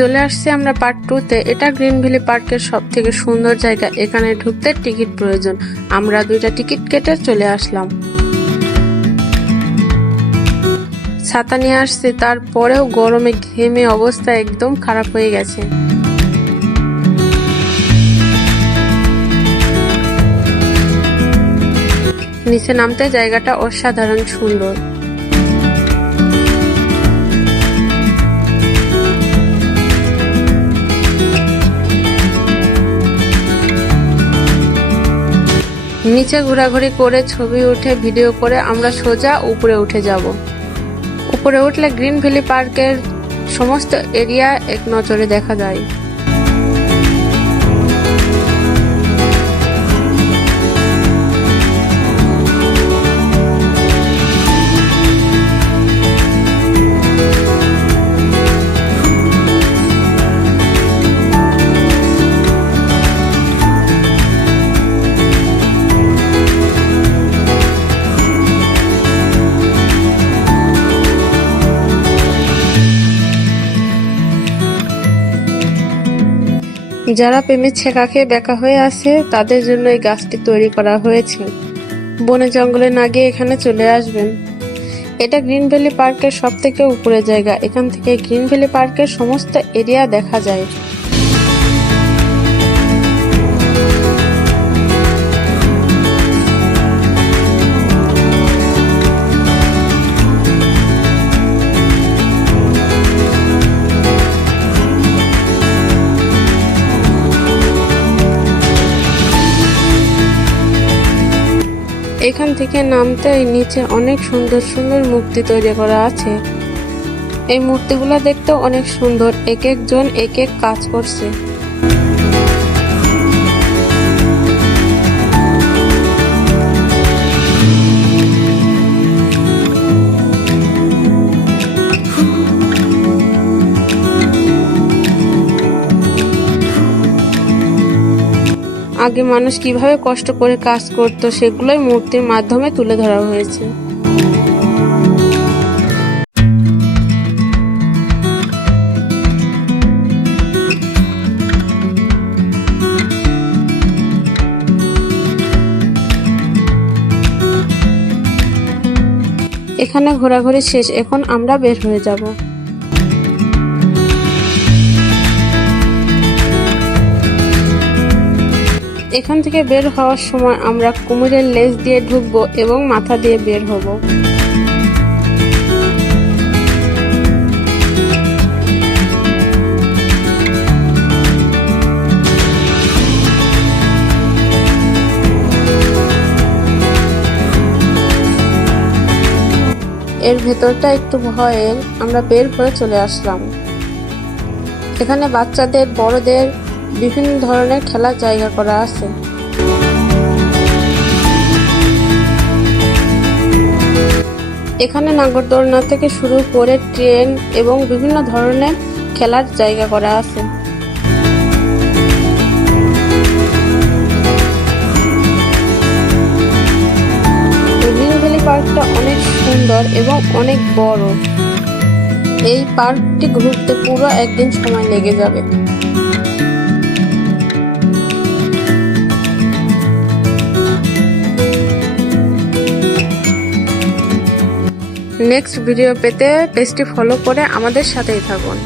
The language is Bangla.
চলে আসছি আমরা পার্ট 2 তে। এটা গ্রিন ভ্যালি পার্কের সব থেকে সুন্দর জায়গা। এখানে ঢুকতে টিকিট প্রয়োজন। আমরা 2টা টিকিট কেটে চলে আসলাম। ছাতা নিয়ে আসছি, তারপরেও গরমে ঘেমে অবস্থা একদম খারাপ হয়ে গেছে। নিচে নামতে জায়গাটা অসাধারণ সুন্দর। নিচে ঘোরাঘুরি করে ছবি উঠে ভিডিও করে আমরা সোজা উপরে উঠে যাব। উপরে উঠলে গ্রিন ভ্যালি পার্কের সমস্ত এরিয়া এক নজরে দেখা যায়। যারা প্রেমে ছেঁকা খেয়ে বেঁকা হয়ে আছে তাদের জন্য এই গাছটি তৈরি করা হয়েছে। বনে জঙ্গলে না গিয়ে এখানে চলে আসবেন। এটা গ্রিন ভ্যালি পার্কের সব থেকে উপরে জায়গা। এখান থেকে গ্রিন ভ্যালি পার্কের সমস্ত এরিয়া দেখা যায়। এখান থেকে নামতে নিচে অনেক সুন্দর সুন্দর মূর্তি তৈরি করা আছে। এই মূর্তিগুলো দেখতেও অনেক সুন্দর। এক একজন এক এক কাজ করছে। আগে মানুষ কিভাবে কষ্ট করে কাজ করত সেগুলোই মূর্তির মাধ্যমে তুলে ধরা হয়েছে। এখানে ঘোরাঘুরি শেষ, এখন আমরা বের হয়ে যাব। এখান থেকে বের হওয়ার সময় আমরা কুমিরের লেজ দিয়ে ঢুকবো এবং মাথা দিয়ে বের হব। এর ভেতরটা একটু ভয়ের, আমরা বের হয়ে চলে আসলাম। এখানে বাচ্চাদের বড়দের বিভিন্ন ধরনের খেলার জায়গা করা আছে। এখানে নাগরদোলনা থেকে শুরু করে ট্রেন এবং বিভিন্ন ধরনের খেলার জায়গা করা আছে। গ্রিন ভ্যালি পার্কটা অনেক সুন্দর এবং অনেক বড়। এই পার্কটি ঘুরতে পুরো একদিন সময় লেগে যাবে। নেক্সট ভিডিও পেতে পেজটি ফলো করে আমাদের সাথেই থাকুন।